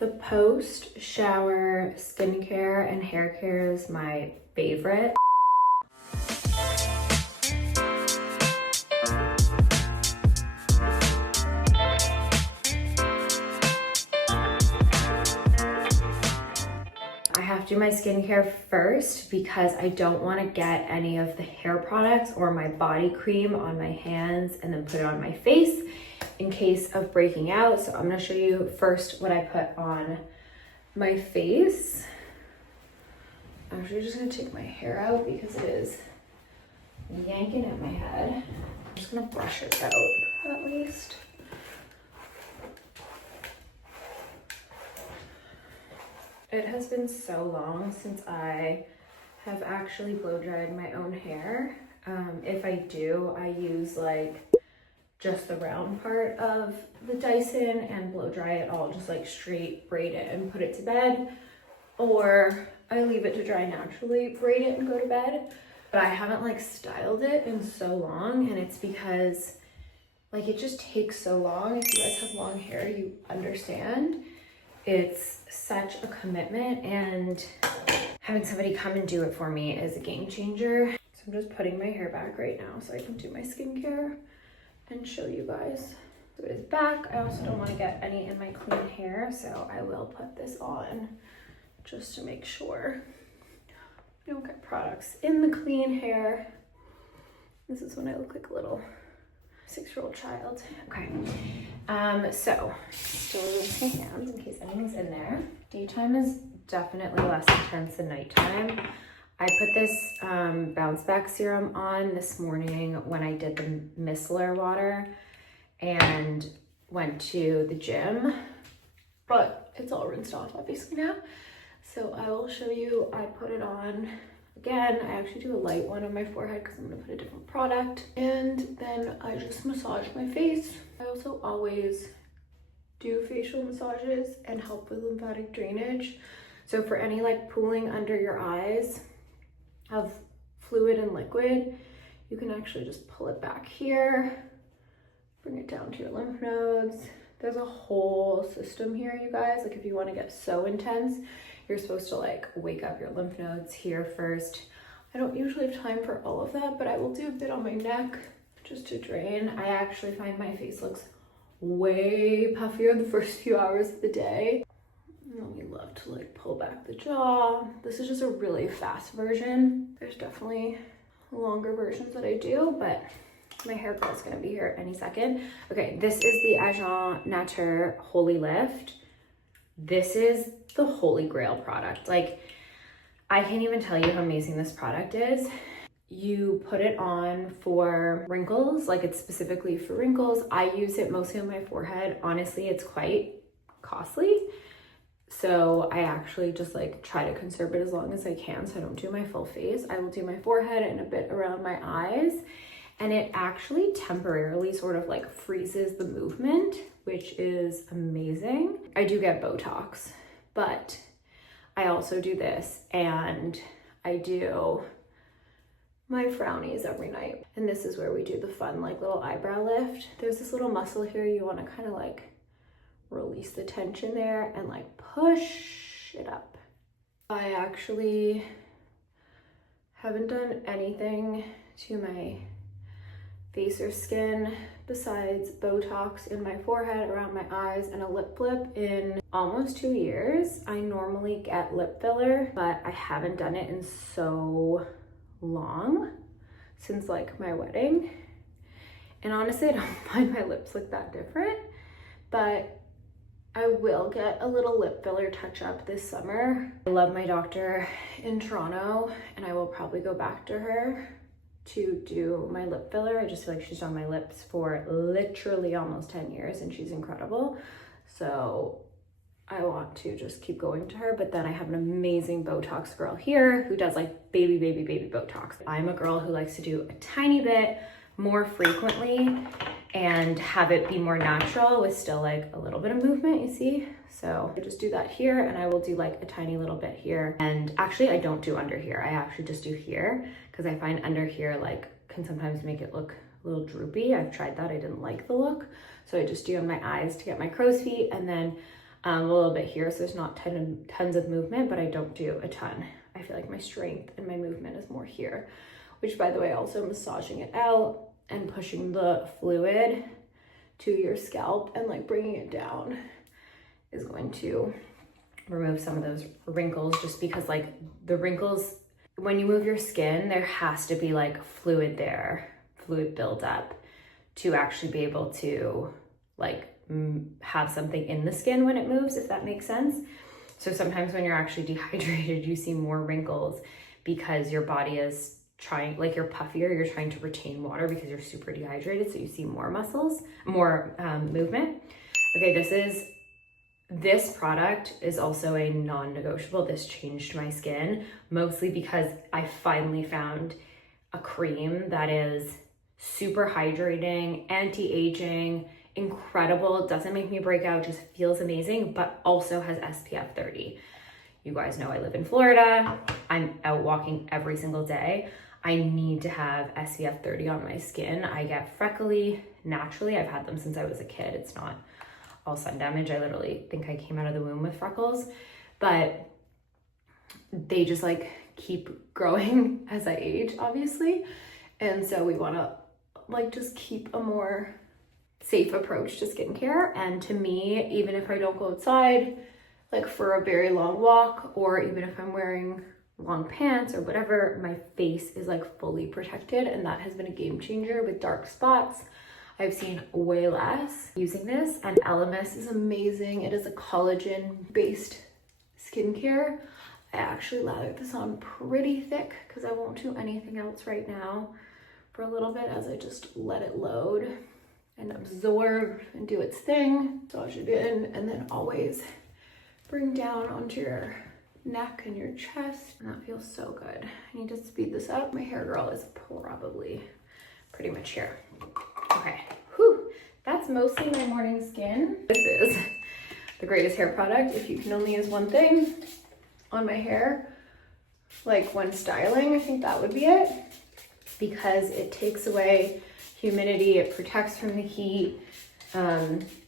The post-shower skincare and hair care is my favorite. I have to do my skincare first because I don't want to get any of the hair products or my body cream on my hands and then put it on my face in case of breaking out. So I'm going to show you first what I put on my face. I'm actually just going to take my hair out because it is yanking at my head. I'm just going to brush it out at least. It has been so long since I have actually blow dried my own hair. If I do, I use like just the round part of the Dyson and blow dry it all, just like straight braid it and put it to bed, or I leave it to dry naturally, braid it and go to bed. But I haven't like styled it in so long, and it's because like it just takes so long. If you guys have long hair, you understand. It's such a commitment, and having somebody come and do it for me is a game changer. So I'm just putting my hair back right now so I can do my skincare and show you guys. So it is back. I also don't want to get any in my clean hair, so I will put this on just to make sure I don't get products in the clean hair. This is when I look like a little 6-year-old child. Okay, so still remove my hands in case anything's in there. Daytime is definitely less intense than nighttime. I put this bounce back serum on this morning when I did the micellar water and went to the gym, but it's all rinsed off obviously now. So I will show you, I put it on again. I actually do a light one on my forehead because I'm gonna put a different product, and then I just massage my face. I also always do facial massages and help with lymphatic drainage. So for any like pooling under your eyes of fluid and liquid, you can actually just pull it back here, bring it down to your lymph nodes. There's a whole system here, you guys. Like if you want to get so intense, you're supposed to like wake up your lymph nodes here first. I don't usually have time for all of that, but I will do a bit on my neck just to drain. I actually find my face looks way puffier the first few hours of the day. And we love to like pull back the jaw. This is just a really fast version. There's definitely longer versions that I do, but my hair girl is gonna be here any second. Okay, this is the Agent Nature Holy Lift. This is the holy grail product. Like, I can't even tell you how amazing this product is. You put it on for wrinkles, like it's specifically for wrinkles. I use it mostly on my forehead. Honestly, it's quite costly. So I actually just like try to conserve it as long as I can so I don't do my full face. I will do my forehead and a bit around my eyes. And it actually temporarily sort of like freezes the movement, which is amazing. I do get Botox, but I also do this, and I do my frownies every night. And this is where we do the fun like little eyebrow lift. There's this little muscle here. You want to kind of like release the tension there and like push it up. I actually haven't done anything to my face or skin besides Botox in my forehead, around my eyes, and a lip flip in almost 2 years. I normally get lip filler, but I haven't done it in so long, since like my wedding. And honestly, I don't find my lips look that different, but I will get a little lip filler touch up this summer. I love my doctor in Toronto, and I will probably go back to her to do my lip filler. I just feel like she's done my lips for literally almost 10 years and she's incredible. So I want to just keep going to her. But then I have an amazing Botox girl here who does like baby Botox. I'm a girl who likes to do a tiny bit more frequently and have it be more natural with still like a little bit of movement, you see? So I just do that here, and I will do like a tiny little bit here. And actually I don't do under here. I actually just do here because I find under here like can sometimes make it look a little droopy. I've tried that, I didn't like the look. So I just do on my eyes to get my crow's feet, and then a little bit here, so there's not tons of movement, but I don't do a ton. I feel like my strength and my movement is more here, which, by the way, also massaging it out and pushing the fluid to your scalp and like bringing it down is going to remove some of those wrinkles, just because like the wrinkles, when you move your skin, there has to be like fluid there, fluid buildup to actually be able to like have something in the skin when it moves, if that makes sense. So sometimes when you're actually dehydrated, you see more wrinkles because your body is trying, like you're puffier, you're trying to retain water because you're super dehydrated. So you see more muscles, more movement. Okay, this product is also a non-negotiable. This changed my skin, mostly because I finally found a cream that is super hydrating, anti-aging, incredible, doesn't make me break out, just feels amazing, but also has SPF 30. You guys know I live in Florida. I'm out walking every single day. I need to have SPF 30 on my skin. I get freckly naturally. I've had them since I was a kid. It's not all sun damage. I literally think I came out of the womb with freckles, but they just like keep growing as I age, obviously. And so we want to like just keep a more safe approach to skincare. And to me, even if I don't go outside, like for a very long walk, or even if I'm wearing long pants or whatever, my face is like fully protected. And that has been a game changer with dark spots. I've seen way less using this, and Elemis is amazing. It is a collagen-based skincare. I actually lather this on pretty thick because I won't do anything else right now for a little bit, as I just let it load and absorb and do its thing. Massage it in, and then always bring down onto your neck and your chest. And that feels so good. I need to speed this up. My hair girl is probably pretty much here. Okay, whew, that's mostly my morning skin. This is the greatest hair product. If you can only use one thing on my hair, like when styling, I think that would be it, because it takes away humidity, it protects from the heat.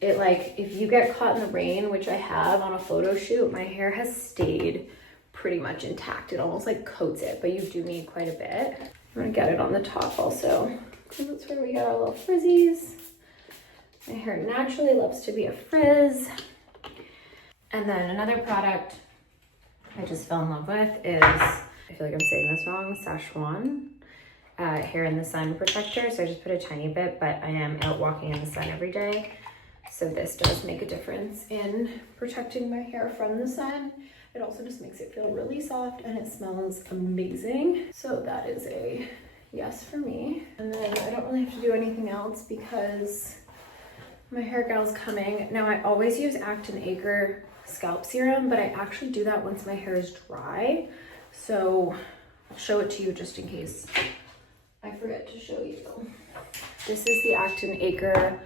It like, if you get caught in the rain, which I have on a photo shoot, my hair has stayed pretty much intact. It almost like coats it, but you do need quite a bit. I'm gonna get it on the top also, because that's where we got our little frizzies. My hair naturally loves to be a frizz. And then another product I just fell in love with is, I feel like I'm saying this wrong, Szechuan hair in the sun protector. So I just put a tiny bit, but I am out walking in the sun every day. So this does make a difference in protecting my hair from the sun. It also just makes it feel really soft, and it smells amazing. So that is a yes for me. And then I don't really have to do anything else because my hair gal's coming. Now I always use Acton Acre scalp serum, but I actually do that once my hair is dry. So I'll show it to you just in case I forget to show you. This is the Acton Acre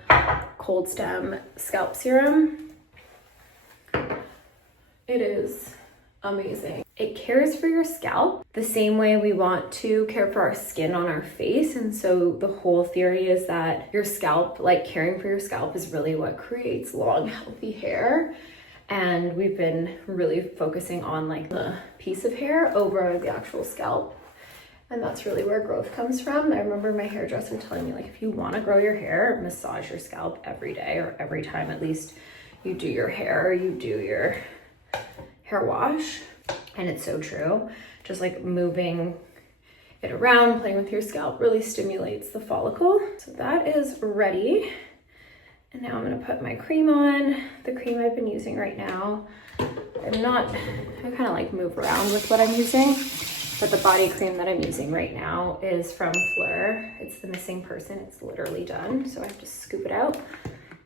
Cold Stem Scalp Serum. It is amazing. It cares for your scalp the same way we want to care for our skin on our face. And so the whole theory is that your scalp, like caring for your scalp, is really what creates long, healthy hair. And we've been really focusing on like the piece of hair over the actual scalp. And that's really where growth comes from. I remember my hairdresser telling me, like, if you want to grow your hair, massage your scalp every day, or every time at least you do your hair, you do your hair wash. And it's so true. Just like moving it around, playing with your scalp really stimulates the follicle. So that is ready. And now I'm gonna put my cream on, the cream I've been using right now. I kind of like move around with what I'm using, but the body cream that I'm using right now is from Fleur. It's the Missing Person. It's literally done. So I have to scoop it out,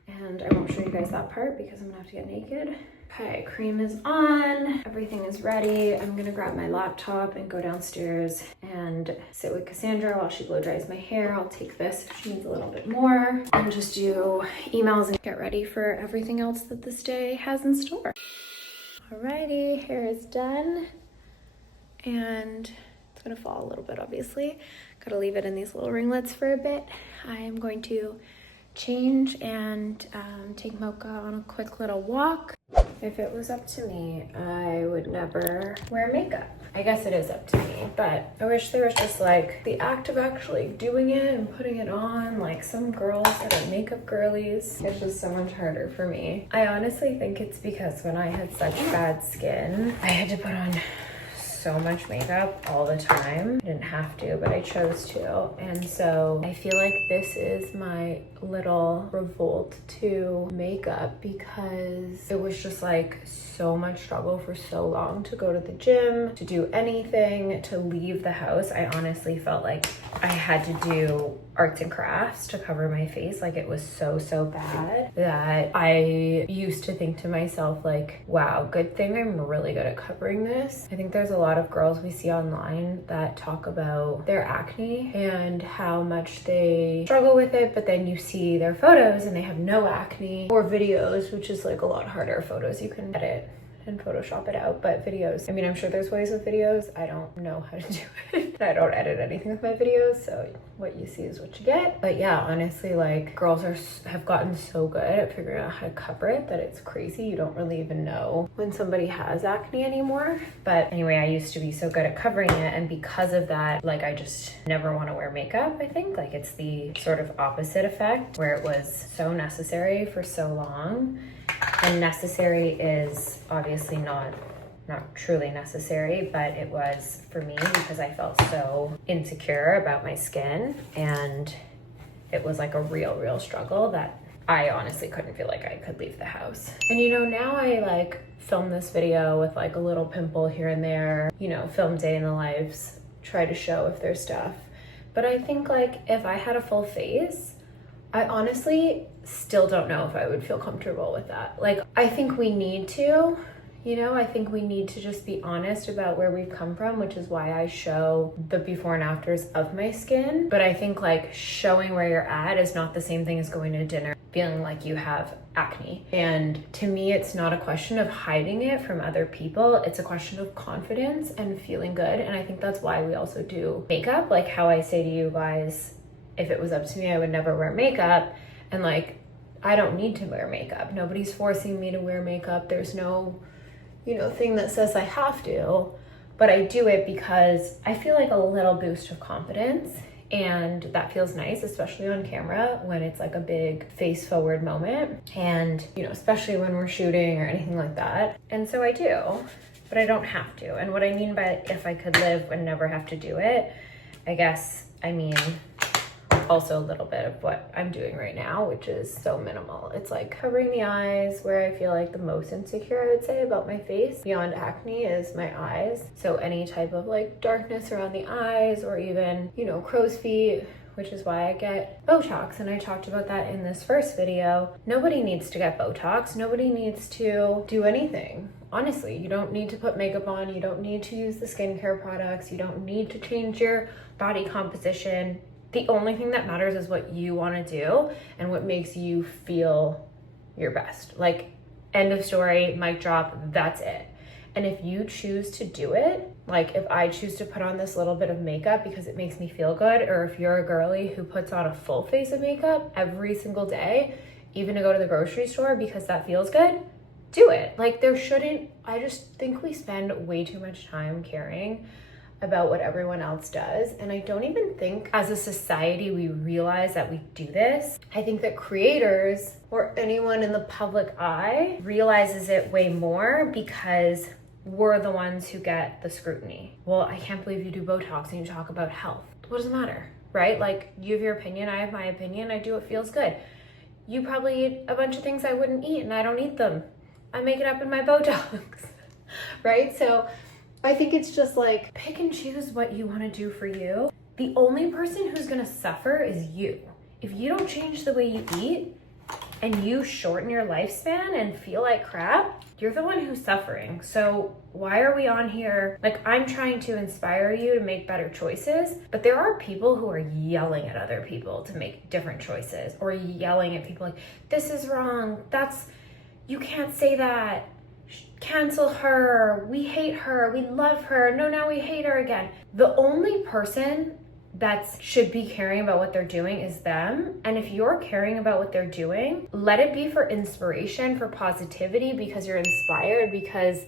and I won't show you guys that part because I'm gonna have to get naked. Okay, cream is on, everything is ready. I'm gonna grab my laptop and go downstairs and sit with Cassandra while she blow dries my hair. I'll take this if she needs a little bit more, and just do emails and get ready for everything else that this day has in store. Alrighty, hair is done, and it's gonna fall a little bit, obviously. Gotta leave it in these little ringlets for a bit. I am going to change and take Mocha on a quick little walk. If it was up to me, I would never wear makeup. I guess it is up to me, but I wish there was just like the act of actually doing it and putting it on. Like some girls that are makeup girlies, it's just so much harder for me. I honestly think it's because when I had such bad skin, I had to put on so much makeup all the time. I didn't have to, but I chose to. And so I feel like this is my little revolt to makeup, because it was just like so much struggle for so long to go to the gym, to do anything, to leave the house. I honestly felt like I had to do arts and crafts to cover my face. Like it was so bad that I used to think to myself like, wow, good thing I'm really good at covering this. I think there's a lot of girls we see online that talk about their acne and how much they struggle with it, but then you see their photos and they have no acne, or videos, which is like a lot harder. Photos you can edit and Photoshop it out, but videos, I mean, I'm sure there's ways with videos. I don't know how to do it. I don't edit anything with my videos, so what you see is what you get. But yeah, honestly, like girls have gotten so good at figuring out how to cover it that it's crazy. You don't really even know when somebody has acne anymore. But anyway, I used to be so good at covering it, and because of that, like I just never want to wear makeup. I think like it's the sort of opposite effect, where it was so necessary for so long. And necessary is obviously not truly necessary, but it was for me because I felt so insecure about my skin, and it was like a real struggle that I honestly couldn't feel like I could leave the house. And you know, now I like film this video with like a little pimple here and there, you know, film day in the lives, try to show if there's stuff. But I think like if I had a full face, I honestly still don't know if I would feel comfortable with that. Like, I think we need to, you know, I think we need to just be honest about where we've come from, which is why I show the before and afters of my skin. But I think like showing where you're at is not the same thing as going to dinner feeling like you have acne. And to me, it's not a question of hiding it from other people. It's a question of confidence and feeling good. And I think that's why we also do makeup. Like how I say to you guys, if it was up to me, I would never wear makeup. And like, I don't need to wear makeup. Nobody's forcing me to wear makeup. There's no, you know, thing that says I have to, but I do it because I feel like a little boost of confidence, and that feels nice, especially on camera when it's like a big face forward moment, and you know, especially when we're shooting or anything like that. And so I do, but I don't have to. And what I mean by if I could live and never have to do it, I guess I mean also a little bit of what I'm doing right now, which is so minimal. It's like covering the eyes, where I feel like the most insecure, I would say, about my face beyond acne is my eyes. So any type of like darkness around the eyes, or even, you know, crow's feet, which is why I get Botox. And I talked about that in this first video. Nobody needs to get Botox. Nobody needs to do anything. Honestly, you don't need to put makeup on. You don't need to use the skincare products. You don't need to change your body composition. The only thing that matters is what you want to do and what makes you feel your best. Like, end of story, mic drop, that's it. And if you choose to do it, like if I choose to put on this little bit of makeup because it makes me feel good, or if you're a girly who puts on a full face of makeup every single day, even to go to the grocery store because that feels good, do it. Like there shouldn't, I just think we spend way too much time caring about what everyone else does. And I don't even think as a society we realize that we do this. I think that creators or anyone in the public eye realizes it way more because we're the ones who get the scrutiny. Well, I can't believe you do Botox and you talk about health. What does it matter, right? Like you have your opinion, I have my opinion, I do what feels good. You probably eat a bunch of things I wouldn't eat and I don't eat them. I make it up in my Botox, right? So I think it's just like pick and choose what you want to do for you. The only person who's going to suffer is you. If you don't change the way you eat and you shorten your lifespan and feel like crap, you're the one who's suffering. So why are we on here? Like I'm trying to inspire you to make better choices, but there are people who are yelling at other people to make different choices, or yelling at people like, this is wrong. You can't say that. Cancel her, we hate her, we love her, no, now we hate her again. The only person that should be caring about what they're doing is them. And if you're caring about what they're doing, let it be for inspiration, for positivity, because you're inspired, because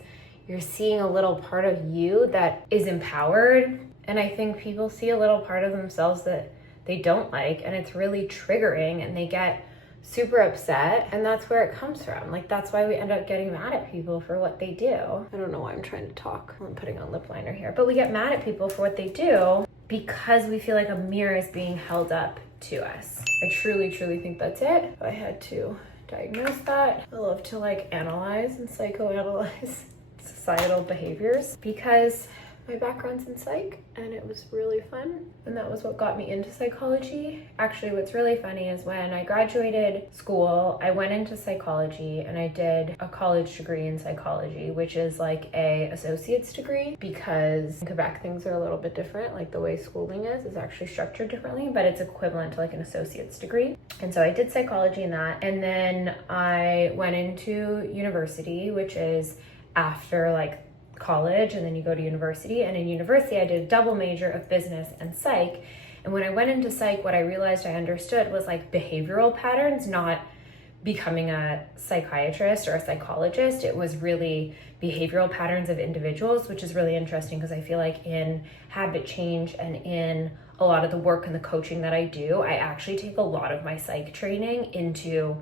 you're seeing a little part of you that is empowered. And I think people see a little part of themselves that they don't like, and it's really triggering, and they get super upset, and that's where it comes from. Like, that's why we end up getting mad at people for what they do. I don't know why I'm trying to talk. I'm putting on lip liner here, but we get mad at people for what they do because we feel like a mirror is being held up to us. I truly, truly think that's it. If I had to diagnose that, I love to like analyze and psychoanalyze societal behaviors, because my background's in psych and it was really fun, and that was what got me into psychology. Actually, what's really funny is when I graduated school, I went into psychology and I did a college degree in psychology, which is like a associate's degree, because in Quebec things are a little bit different. Like the way schooling is actually structured differently, but it's equivalent to like an associate's degree. And so I did psychology in that, and then I went into university, which is after like college, and then you go to university. And in university I did a double major of business and psych. And when I went into psych, what I realized I understood was like behavioral patterns, not becoming a psychiatrist or a psychologist. It was really behavioral patterns of individuals, which is really interesting, because I feel like in habit change and in a lot of the work and the coaching that I do, I actually take a lot of my psych training into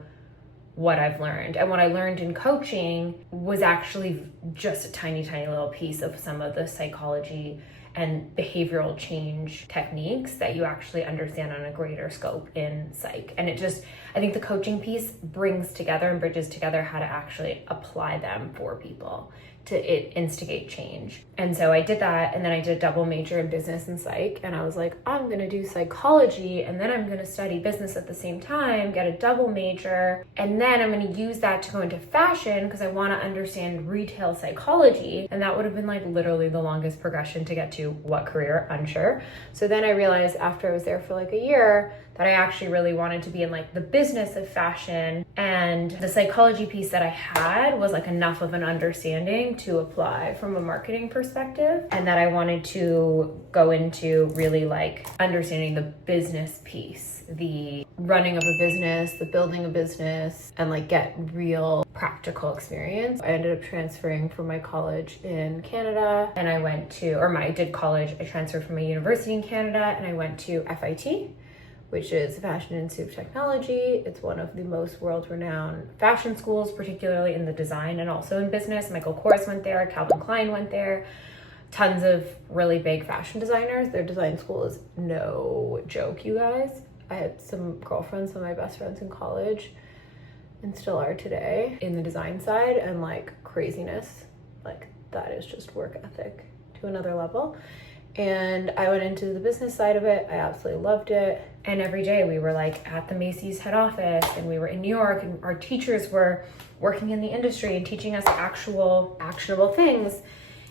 what I've learned. And what I learned in coaching was actually just a tiny, tiny little piece of some of the psychology and behavioral change techniques that you actually understand on a greater scope in psych. And it just, I think the coaching piece brings together and bridges together how to actually apply them for people to instigate change. And so I did that, and then I did a double major in business and psych, and I was like, I'm gonna do psychology, and then I'm gonna study business at the same time, get a double major, and then I'm gonna use that to go into fashion because I wanna understand retail psychology. And that would have been like literally the longest progression to get to what career, unsure. So then I realized after I was there for like a year that I actually really wanted to be in like the business of fashion, and the psychology piece that I had was like enough of an understanding to apply from a marketing perspective, and that I wanted to go into really like understanding the business piece, the running of a business, the building a business, and like get real practical experience. I ended up transferring from my college in Canada, and I did college, I transferred from my university in Canada, and I went to FIT, which is Fashion Institute of Technology. It's one of the most world-renowned fashion schools, particularly in the design and also in business. Michael Kors went there, Calvin Klein went there, tons of really big fashion designers. Their design school is no joke, you guys. I had some girlfriends, some of my best friends in college, and still are today, in the design side, and like craziness. Like that is just work ethic to another level. And I went into the business side of it. I absolutely loved it. And every day we were like at the Macy's head office, and we were in New York, and our teachers were working in the industry and teaching us actual actionable things.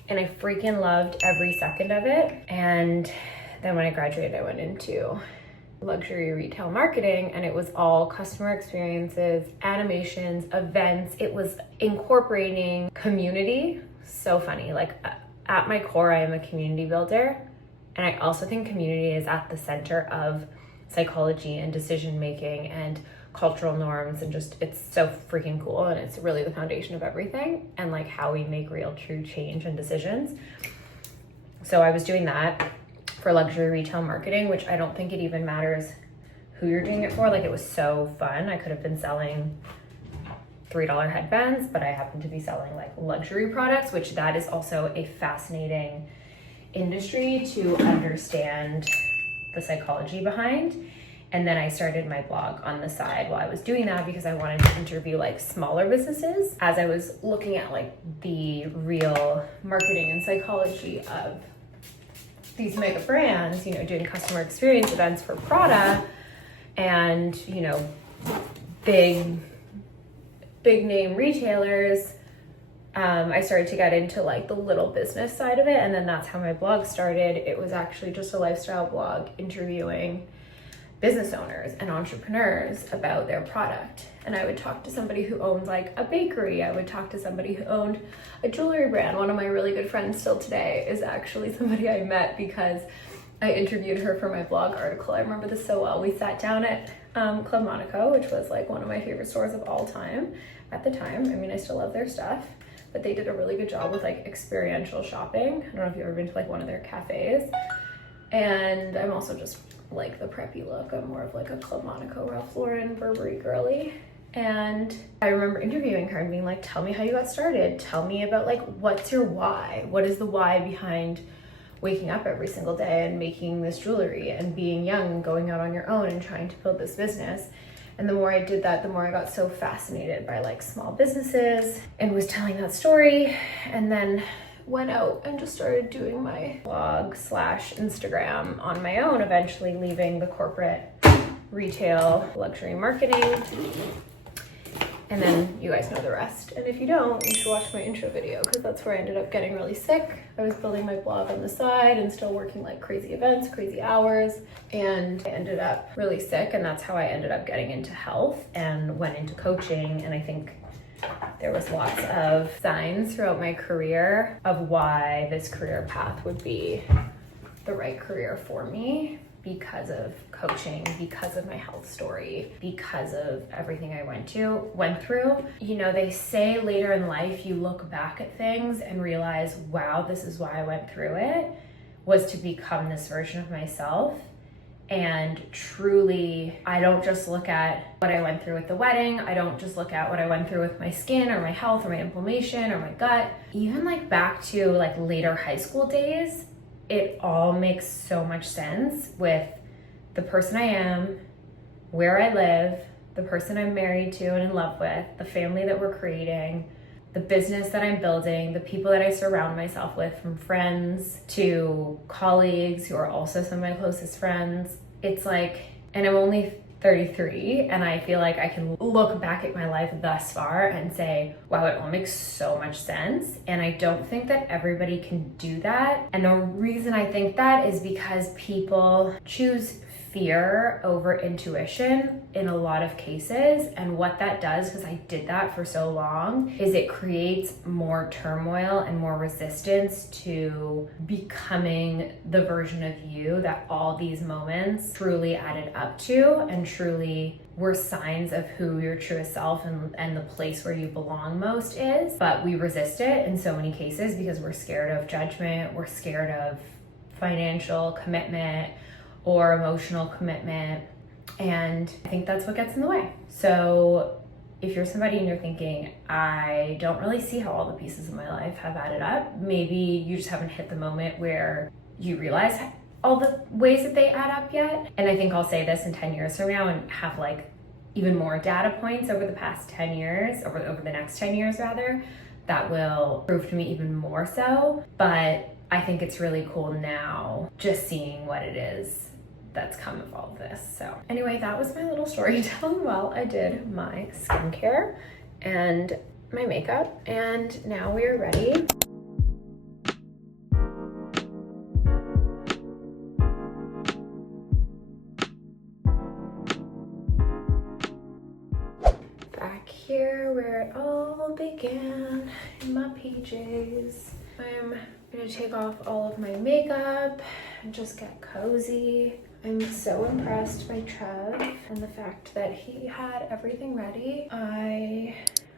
And I freaking loved every second of it. And then when I graduated, I went into luxury retail marketing, and it was all customer experiences, animations, events. It was incorporating community. So funny. Like, at my core, I am a community builder, and I also think community is at the center of psychology and decision making and cultural norms, and just it's so freaking cool, and it's really the foundation of everything, and like how we make real true change and decisions. So I was doing that for luxury retail marketing, which I don't think it even matters who you're doing it for. Like, it was so fun. I could have been selling $3 headbands, but I happen to be selling like luxury products, which that is also a fascinating industry to understand the psychology behind. And then I started my blog on the side while I was doing that, because I wanted to interview like smaller businesses as I was looking at like the real marketing and psychology of these mega brands, you know, doing customer experience events for Prada and, you know, big name retailers. I started to get into like the little business side of it, and then that's how my blog started. It was actually just a lifestyle blog interviewing business owners and entrepreneurs about their product. And I would talk to somebody who owned like a bakery. I would talk to somebody who owned a jewelry brand. One of my really good friends still today is actually somebody I met because I interviewed her for my blog article. I remember this so well. We sat down at Club Monaco, which was like one of my favorite stores of all time at the time. I mean, I still love their stuff, but they did a really good job with like experiential shopping. I don't know if you've ever been to like one of their cafes. And I'm also just like the preppy look. I'm more of like a Club Monaco, Ralph Lauren, Burberry girly. And I remember interviewing her and being like, tell me how you got started. Tell me about like, what's your why? What is the why behind waking up every single day and making this jewelry and being young and going out on your own and trying to build this business? And the more I did that, the more I got so fascinated by like small businesses and was telling that story, and then went out and just started doing my blog / Instagram on my own, eventually leaving the corporate retail luxury marketing. And then you guys know the rest. And if you don't, you should watch my intro video, because that's where I ended up getting really sick. I was building my blog on the side and still working like crazy events, crazy hours. And I ended up really sick, and that's how I ended up getting into health and went into coaching. And I think there was lots of signs throughout my career of why this career path would be the right career for me, because of coaching, because of my health story, because of everything I went through. You know, they say later in life, you look back at things and realize, wow, this is why I went through it, was to become this version of myself. And truly, I don't just look at what I went through with the wedding. I don't just look at what I went through with my skin or my health or my inflammation or my gut. Even like back to like later high school days, it all makes so much sense with the person I am, where I live, the person I'm married to and in love with, the family that we're creating, the business that I'm building, the people that I surround myself with, from friends to colleagues who are also some of my closest friends. It's like, and I'm only 33, and I feel like I can look back at my life thus far and say, wow, it all makes so much sense. And I don't think that everybody can do that. And the reason I think that is because people choose fear over intuition in a lot of cases. And what that does, because I did that for so long, is it creates more turmoil and more resistance to becoming the version of you that all these moments truly added up to and truly were signs of who your truest self and the place where you belong most is. But we resist it in so many cases because we're scared of judgment, we're scared of financial commitment or emotional commitment. And I think that's what gets in the way. So if you're somebody and you're thinking, I don't really see how all the pieces of my life have added up, maybe you just haven't hit the moment where you realize all the ways that they add up yet. And I think I'll say this in 10 years from now and have like even more data points over the past 10 years, over the next 10 years rather, that will prove to me even more so. But I think it's really cool now just seeing what it is that's come of all of this. So anyway, that was my little storytelling while I did my skincare and my makeup. And now we are ready. Back here where it all began, in my PJs. I'm gonna take off all of my makeup and just get cozy. I'm so impressed by Trev and the fact that he had everything ready. I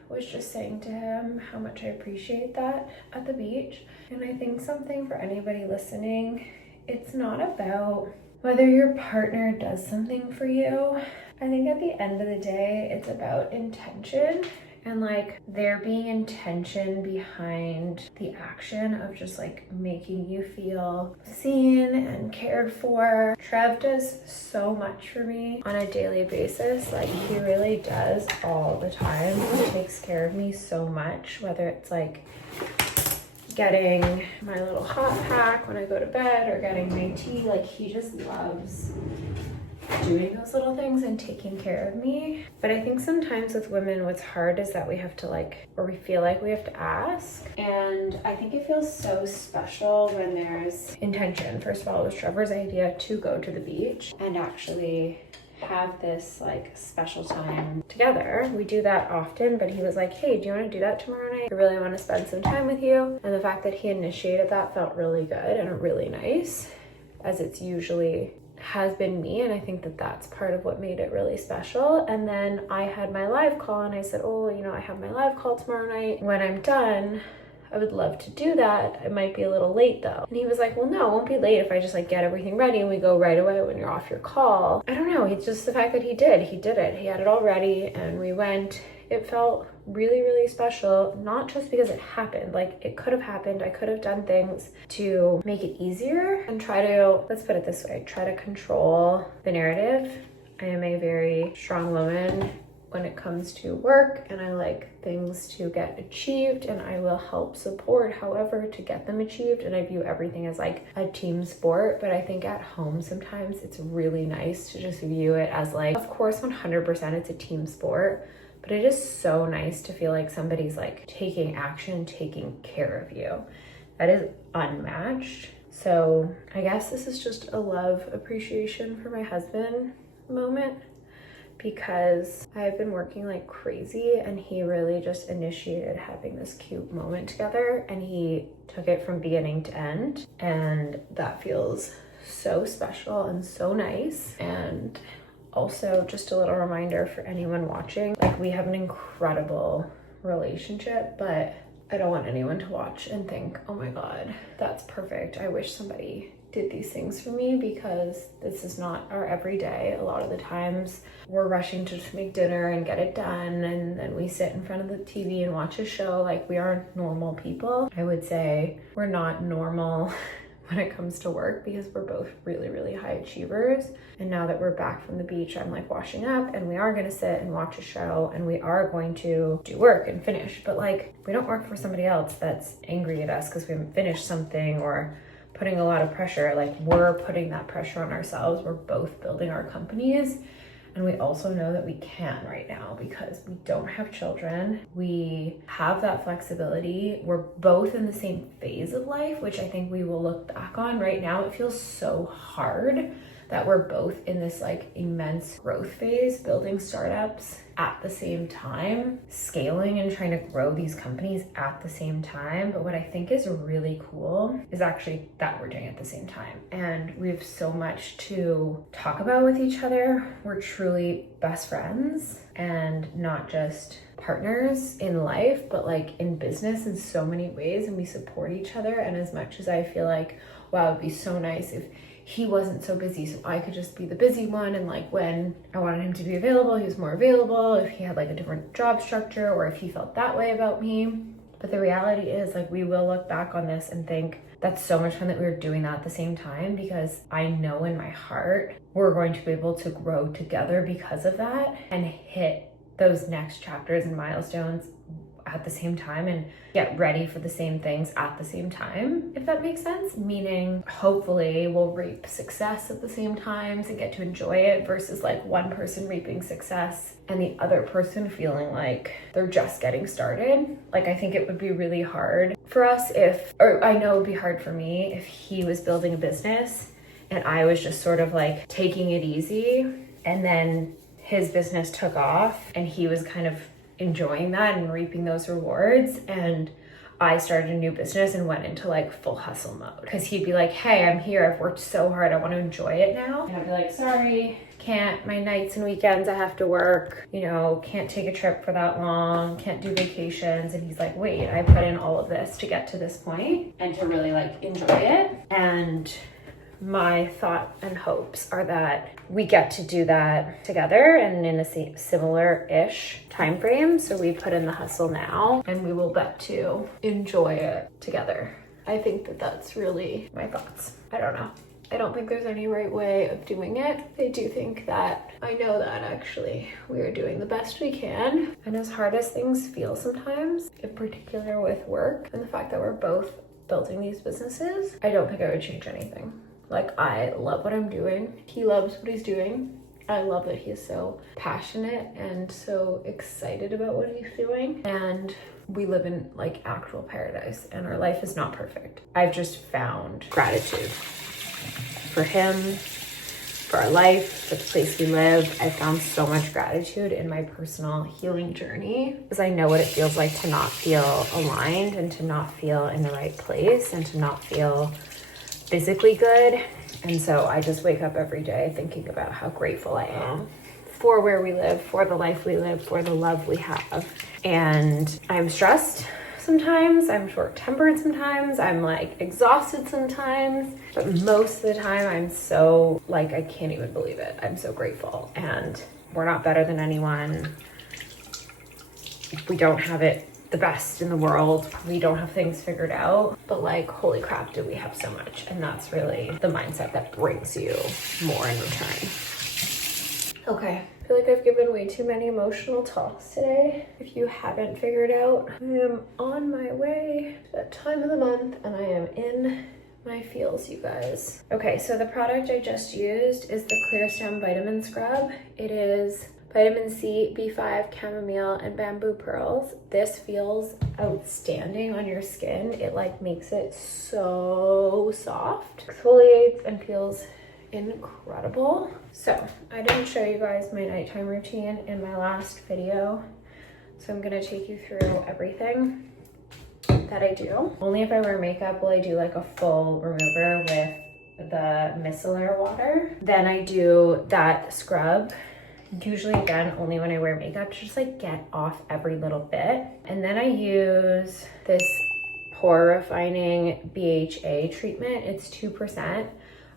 was just saying to him how much I appreciate that at the beach. And I think something for anybody listening, it's not about whether your partner does something for you. I think at the end of the day, it's about intention. And like there being intention behind the action of just like making you feel seen and cared for. Trev does so much for me on a daily basis. Like he really does all the time. He takes care of me so much, whether it's like getting my little hot pack when I go to bed or getting my tea. Like he just loves doing those little things and taking care of me. But I think sometimes with women, what's hard is that we have to we feel like we have to ask. And I think it feels so special when there's intention. First of all, it was Trevor's idea to go to the beach and actually have this like special time together. We do that often, but he was like, hey, do you want to do that tomorrow night? I really want to spend some time with you. And the fact that he initiated that felt really good and really nice. as it's usually has been me, and I think that that's part of what made it really special. And then I had my live call and I said, oh, you know, I have my live call tomorrow night. When I'm done, I would love to do that. It might be a little late though. And he was like, well, no, it won't be late if I just like get everything ready and we go right away when you're off your call. I don't know, it's just the fact that he did it. He had it all ready and we went. It felt really, really special, not just because it happened. Like, it could have happened. I could have done things to make it easier and try to, let's put it this way, try to control the narrative. I am a very strong woman when it comes to work, and I like things to get achieved, and I will help support however to get them achieved. And I view everything as like a team sport. But I think at home sometimes it's really nice to just view it as like, of course 100% it's a team sport, but it is so nice to feel like somebody's like taking action, taking care of you. That is unmatched. So I guess this is just a love appreciation for my husband moment, because I've been working like crazy and he really just initiated having this cute moment together, and he took it from beginning to end, and that feels so special and so nice. And also just a little reminder for anyone watching, like, we have an incredible relationship, but I don't want anyone to watch and think, oh my God, that's perfect. I wish somebody did these things for me, because this is not our everyday. A lot of the times we're rushing to just make dinner and get it done, and then we sit in front of the TV and watch a show. Like, we aren't normal people. I would say we're not normal when it comes to work, because we're both really, really high achievers. And now that we're back from the beach, I'm like washing up, and we are going to sit and watch a show, and we are going to do work and finish. But like, we don't work for somebody else that's angry at us because we haven't finished something or putting a lot of pressure. Like, we're putting that pressure on ourselves. We're both building our companies. And we also know that we can right now because we don't have children. We have that flexibility. We're both in the same phase of life, which I think we will look back on. Right now, it feels so hard that we're both in this like immense growth phase, building startups at the same time, scaling and trying to grow these companies at the same time. But what I think is really cool is actually that we're doing it at the same time. And we have so much to talk about with each other. We're truly best friends, and not just partners in life, but like in business in so many ways. And we support each other. And as much as I feel like, wow, it'd be so nice if he wasn't so busy, so I could just be the busy one, and like when I wanted him to be available, he was more available, if he had like a different job structure, or if he felt that way about me. But the reality is, like, we will look back on this and think that's so much fun that we were doing that at the same time, because I know in my heart we're going to be able to grow together because of that and hit those next chapters and milestones at the same time and get ready for the same things at the same time, if that makes sense. Meaning, hopefully we'll reap success at the same times and get to enjoy it, versus like one person reaping success and the other person feeling like they're just getting started. Like, I think it would be really hard for us or I know it would be hard for me if he was building a business and I was just sort of like taking it easy, and then his business took off and he was kind of enjoying that and reaping those rewards, and I started a new business and went into like full hustle mode, because he'd be like, hey, I'm here, I've worked so hard, I want to enjoy it now. And I'd be like, sorry, can't. My nights and weekends I have to work, you know, can't take a trip for that long, can't do vacations. And he's like, wait, I put in all of this to get to this point and to really like enjoy it. And my thought and hopes are that we get to do that together and in a similar-ish time frame. So we put in the hustle now and we will get to enjoy it together. I think that that's really my thoughts. I don't know. I don't think there's any right way of doing it. I do think that I know that actually we are doing the best we can. And as hard as things feel sometimes, in particular with work and the fact that we're both building these businesses, I don't think I would change anything. Like, I love what I'm doing. He loves what he's doing. I love that he is so passionate and so excited about what he's doing. And we live in like actual paradise, and our life is not perfect. I've just found gratitude for him, for our life, for the place we live. I found so much gratitude in my personal healing journey, because I know what it feels like to not feel aligned and to not feel in the right place and to not feel physically good. And so I just wake up every day thinking about how grateful I am for where we live, for the life we live, for the love we have. And I'm stressed sometimes, I'm short-tempered sometimes, I'm like exhausted sometimes, but most of the time I'm so like, I can't even believe it. I'm so grateful, and we're not better than anyone. We don't have it the best in the world. We don't have things figured out, but like, holy crap, do we have so much. And that's really the mindset that brings you more in return. Okay, I feel like I've given way too many emotional talks today. If you haven't figured out, I am on my way to that time of the month and I am in my feels, you guys. Okay, so the product I just used is the Clear Stem Vitamin Scrub. It is vitamin C, B5, chamomile, and bamboo pearls. This feels outstanding on your skin. It like makes it so soft, exfoliates, and feels incredible. So I didn't show you guys my nighttime routine in my last video, so I'm gonna take you through everything that I do. Only if I wear makeup will I do like a full remover with the micellar water. Then I do that scrub, usually again only when I wear makeup, to just like get off every little bit. And then I use this pore refining BHA treatment. It's 2%.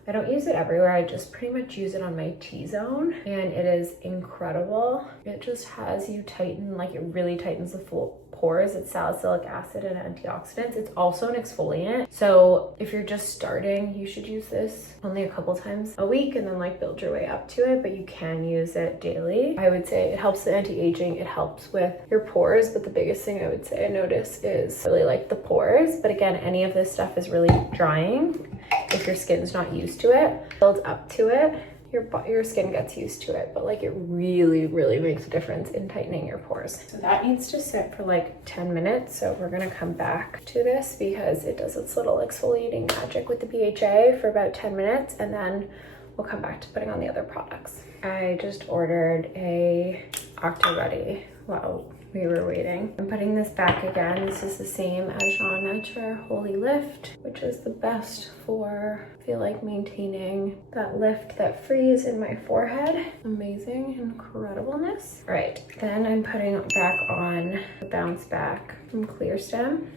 I don't use it everywhere. I just pretty much use it on my T-zone, and it is incredible. It just has you tighten, like it really tightens the full pores. It's salicylic acid and antioxidants. It's also an exfoliant. So if you're just starting, you should use this only a couple times a week and then like build your way up to it, but you can use it daily. I would say it helps the anti-aging, it helps with your pores, but the biggest thing I would say I notice is really like the pores. But again, any of this stuff is really drying. If your skin's not used to it, builds up to it, your skin gets used to it, but like it really, really makes a difference in tightening your pores. So that needs to sit for like 10 minutes. So we're gonna come back to this because it does its little exfoliating magic with the BHA for about 10 minutes, and then we'll come back to putting on the other products. I just ordered a Unready while we were waiting. I'm putting this back again. This is the same as Jean Nature Holy Lift, which is the best for, I feel like, maintaining that lift that frees in my forehead. Amazing incredibleness. All right, then I'm putting back on the Bounce Back from Clear Stem.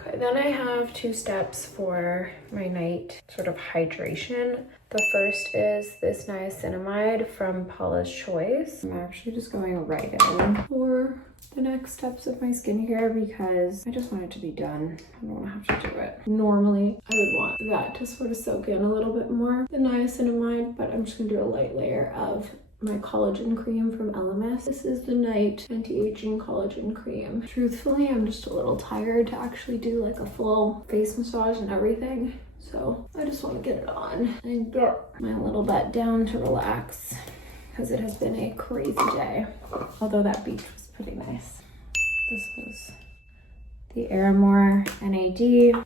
Okay, then I have 2 steps for my night sort of hydration. The first is this niacinamide from Paula's Choice. I'm actually just going right in for the next steps of my skincare because I just want it to be done. I don't want to have to do it. Normally, I would want that to sort of soak in a little bit more, the niacinamide, but I'm just gonna do a light layer of my collagen cream from LMS. This is the Night Anti-Aging Collagen Cream. Truthfully, I'm just a little tired to actually do like a full face massage and everything. So I just want to get it on and get my little butt down to relax because it has been a crazy day. Although that beach was pretty nice. This was the Aramore NAD.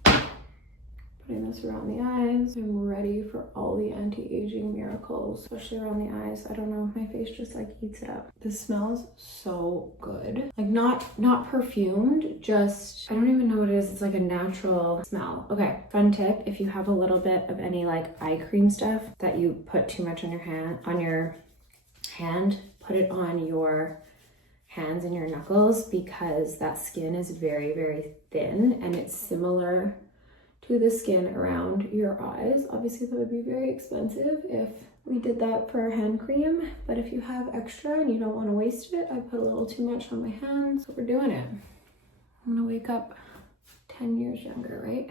Putting this around the eyes. I'm ready for all the anti-aging miracles, especially around the eyes. I don't know, my face just like eats it up. This smells so good. Like not perfumed, just, I don't even know what it is. It's like a natural smell. Okay, fun tip. If you have a little bit of any like eye cream stuff that you put too much on your hand, put it on your hands and your knuckles because that skin is very, very thin and it's similar to the skin around your eyes. Obviously that would be very expensive if we did that for our hand cream, but if you have extra and you don't want to waste it, I put a little too much on my hands, so we're doing it. I'm gonna wake up 10 years younger, right?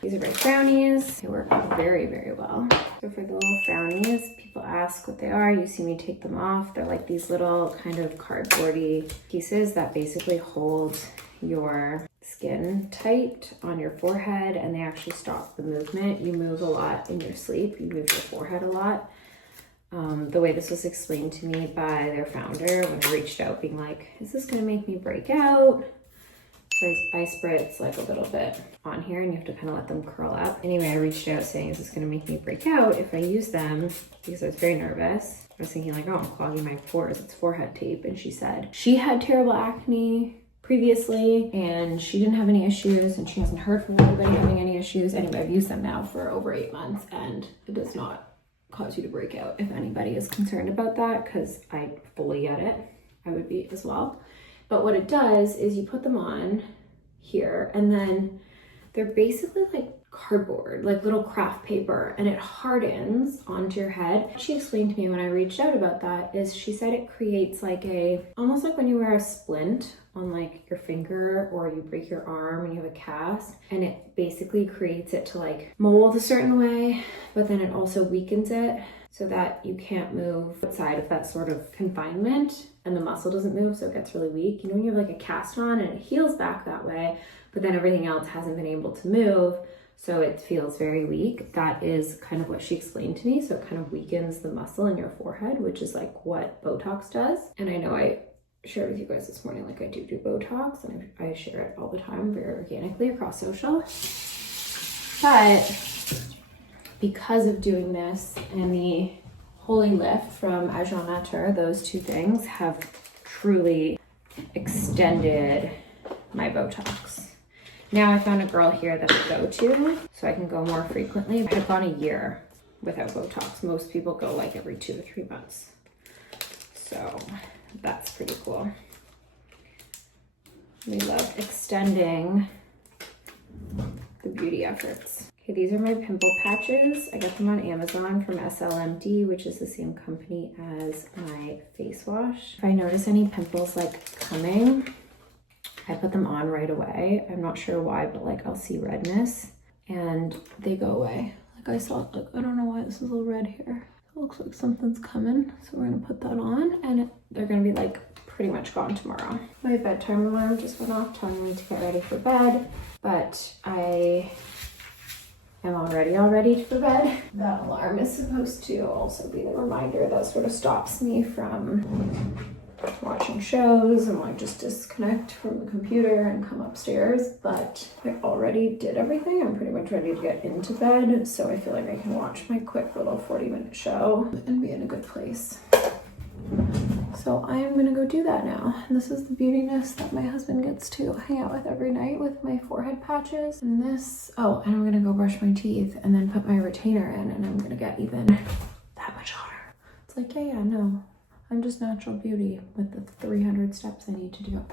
These are my brownies. They work very, very well. So for the little brownies, people ask what they are. You see me take them off. They're like these little kind of cardboardy pieces that basically hold your skin tight on your forehead, and they actually stop the movement. You move a lot in your sleep. You move your forehead a lot. The way this was explained to me by their founder when I reached out being like, is this gonna make me break out? So I spritz like a little bit on here and you have to kind of let them curl up. Anyway, I reached out saying, is this gonna make me break out if I use them? Because I was very nervous. I was thinking like, oh, I'm clogging my pores, it's forehead tape. And she said she had terrible acne previously, and she didn't have any issues, and she hasn't heard from anybody having any issues. Anyway, I've used them now for over 8 months, and it does not cause you to break out if anybody is concerned about that, because I fully get it. I would be as well. But what it does is you put them on here, and then they're basically like cardboard, like little craft paper, and it hardens onto your head. She explained to me when I reached out about that is she said it creates like almost like when you wear a splint on like your finger, or you break your arm and you have a cast, and it basically creates it to like mold a certain way, but then it also weakens it so that you can't move outside of that sort of confinement, and the muscle doesn't move, so it gets really weak. You know, when you have like a cast on and it heals back that way, but then everything else hasn't been able to move, so it feels very weak. That is kind of what she explained to me. So it kind of weakens the muscle in your forehead, which is like what Botox does. And I know I shared with you guys this morning, like I do Botox, and I share it all the time very organically across social. But because of doing this and the Holy Lift from Agent Nature, those two things have truly extended my Botox. Now I found a girl here that I go to, so I can go more frequently. I've gone a year without Botox. Most people go like every 2 to 3 months. So that's pretty cool. We love extending the beauty efforts. Okay, these are my pimple patches. I got them on Amazon from SLMD, which is the same company as my face wash. If I notice any pimples like coming, I put them on right away. I'm not sure why, but like I'll see redness and they go away. Like I saw, like I don't know why this is a little red here. It looks like something's coming. So we're gonna put that on, and they're gonna be like pretty much gone tomorrow. My bedtime alarm just went off telling me to get ready for bed, but I am already all ready for bed. That alarm is supposed to also be the reminder that sort of stops me from watching shows and like just disconnect from the computer and come upstairs. But I already did everything. I'm pretty much ready to get into bed, so I feel like I can watch my quick little 40-minute show and be in a good place. So I am gonna go do that now. And this is the beautiness that my husband gets to hang out with every night with my forehead patches. And this, oh, and I'm gonna go brush my teeth and then put my retainer in, and I'm gonna get even that much hotter. It's like, yeah, no, I'm just natural beauty with the 300 steps I need to do.